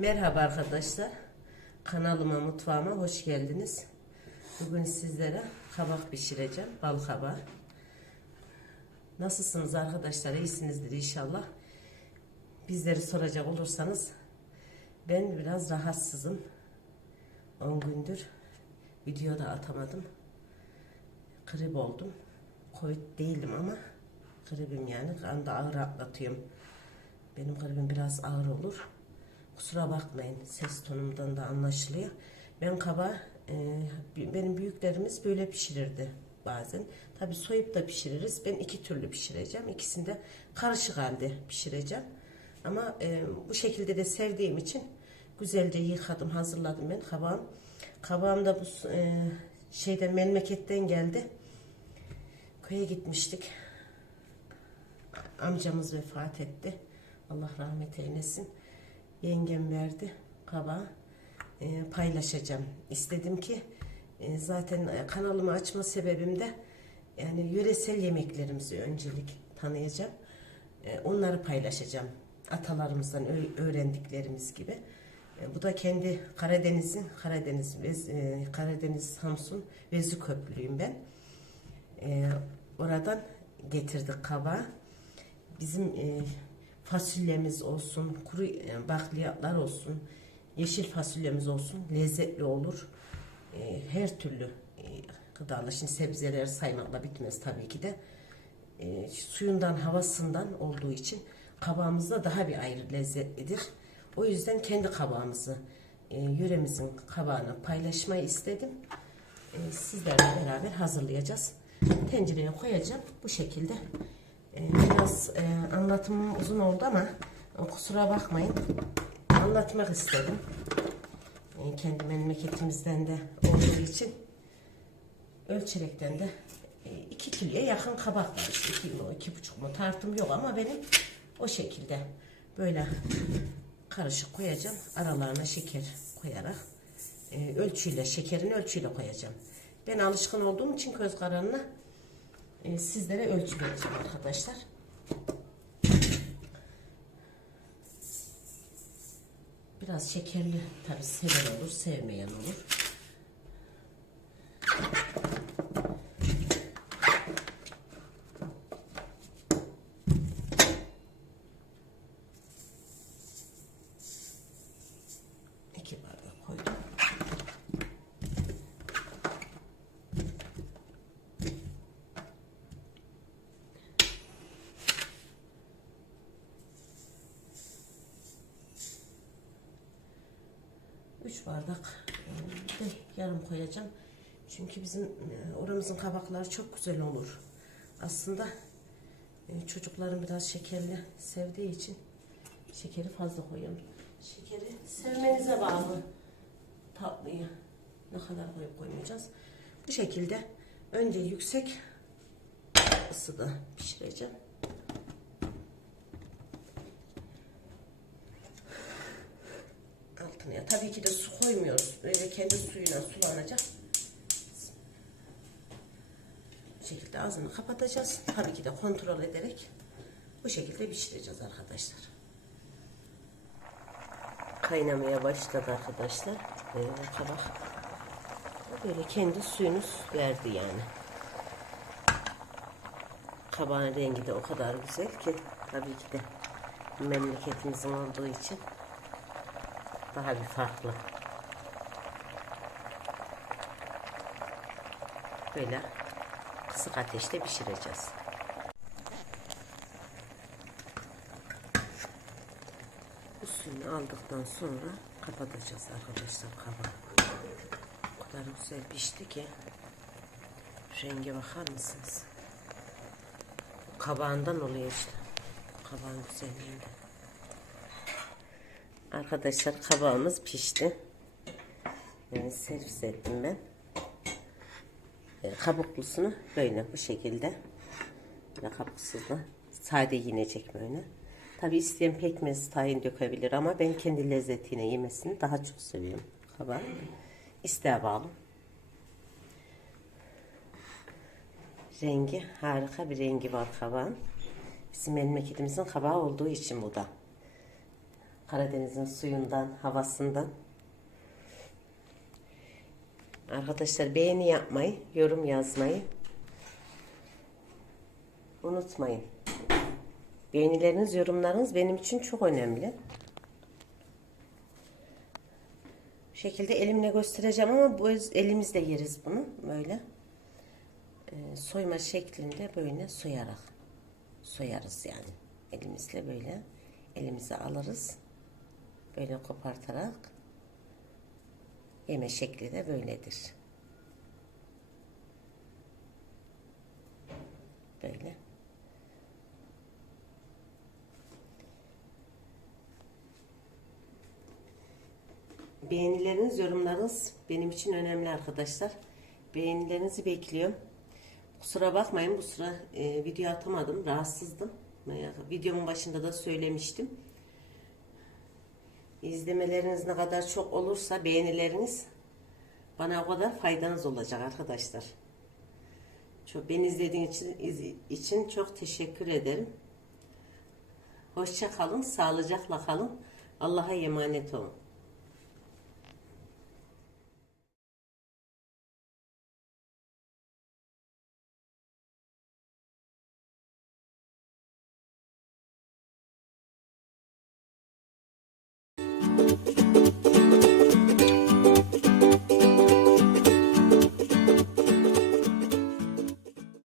Merhaba arkadaşlar. Kanalıma, mutfağıma hoş geldiniz. Bugün sizlere kabak pişireceğim. Bal kabağı. Nasılsınız arkadaşlar? İyisinizdir inşallah. Bizleri soracak olursanız ben biraz rahatsızım. 10 gündür video da atamadım. Grip oldum. Covid değilim ama gripim yani. Ben de ağır atlatıyorum. Benim gripim biraz ağır olur. Kusura bakmayın ses tonumdan da anlaşılıyor. Ben kaba e, benim büyüklerimiz böyle pişirirdi bazen. Tabi soyup da pişiririz. Ben iki türlü pişireceğim. İkisini de karışık halde pişireceğim. Ama e, bu şekilde de sevdiğim için güzelce yıkadım, hazırladım ben kabağım. Kabağım da bu e, şeyden memleketten geldi. Köye gitmiştik. Amcamız vefat etti. Allah rahmet eylesin. Yengem verdi kabağı. E, paylaşacağım. İstedim ki e, zaten kanalımı açma sebebim de yani yöresel yemeklerimizi öncelik tanıyacağım. E, onları paylaşacağım. Atalarımızdan öğrendiklerimiz gibi. E, bu da kendi Karadeniz'in Karadeniz e, Karadeniz Samsun Vezü Köprülüyüm ben. E, oradan getirdik kabağı. Bizim e, fasulyemiz olsun, kuru e, bakliyatlar olsun, yeşil fasulyemiz olsun lezzetli olur. E, her türlü e, şimdi sebzeler saymakla bitmez tabii ki de. E, suyundan, havasından olduğu için kabağımız da daha bir ayrı lezzetlidir. O yüzden kendi kabağımızı, e, yöremizin kabağını paylaşmayı istedim. Sizlerle beraber hazırlayacağız. Tencereye koyacağım bu şekilde. E, biraz e, anlatımım uzun oldu ama kusura bakmayın. Anlatmak istedim. E, kendi memleketimizden de olduğu için ölçerekten de 2 kiloya yakın kabak var. İşte 2 kilo, 2,5 mu tartım yok ama benim o şekilde böyle karışık koyacağım. Aralarına şeker koyarak e, ölçüyle, şekerin ölçüyle koyacağım. Ben alışkın olduğum için köz kararına e, sizlere ölçü vereceğim arkadaşlar. Biraz şekerli tabi seven olur, sevmeyen olur. 3 bardak e, de yarım koyacağım. Çünkü bizim e, oramızın kabakları çok güzel olur. Aslında e, çocukların biraz şekerli sevdiği için şekeri fazla koyuyorum. Şekeri sevmenize bağlı tatlıyı ne kadar koyup koymayacağız. Bu şekilde önce yüksek ısıda pişireceğim. Altına. Ya, tabii ki de su koymuyoruz. Böyle kendi suyuna sulanacak. Bu şekilde ağzını kapatacağız. Tabii ki de kontrol ederek bu şekilde pişireceğiz arkadaşlar. Kaynamaya başladı arkadaşlar. Ee, kabak. Böyle kendi suyunu verdi yani. Kabağın rengi de o kadar güzel ki tabii ki de memleketimizin olduğu için daha bir farklı. Böyle kısık ateşte pişireceğiz. Bu suyunu aldıktan sonra kapatacağız arkadaşlar kabağı. O kadar güzel pişti ki renge bakar mısınız? Kabağından oluyor işte. Kabağın güzelliğinden. Arkadaşlar kabağımız pişti. Yani servis ettim ben. E, kabuklusunu böyle bu şekilde. Böyle kabuksuz da sade yiyecek böyle. Tabi isteyen pekmez tahin dökebilir ama ben kendi lezzetine yemesini daha çok seviyorum kabağı. İsteğe bağlı. Rengi harika bir rengi var kabağın. Bizim memleketimizin kabağı olduğu için bu da. Karadeniz'in suyundan, havasından. Arkadaşlar beğeni yapmayı, yorum yazmayı unutmayın. Beğenileriniz, yorumlarınız benim için çok önemli. Bu şekilde elimle göstereceğim ama bu elimizde yeriz bunu böyle. Ee, soyma şeklinde böyle soyarak soyarız yani. Elimizle böyle elimize alırız. Böyle kopartarak yeme şekli de böyledir. Böyle. Beğenileriniz, yorumlarınız benim için önemli arkadaşlar. Beğenilerinizi bekliyorum. Kusura bakmayın bu sıra e, video atamadım. Rahatsızdım. Videomun başında da söylemiştim. İzlemeleriniz ne kadar çok olursa beğenileriniz bana o kadar faydanız olacak arkadaşlar. Çok, beni izlediğiniz için, iz- için çok teşekkür ederim. Hoşça kalın, sağlıcakla kalın. Allah'a emanet olun.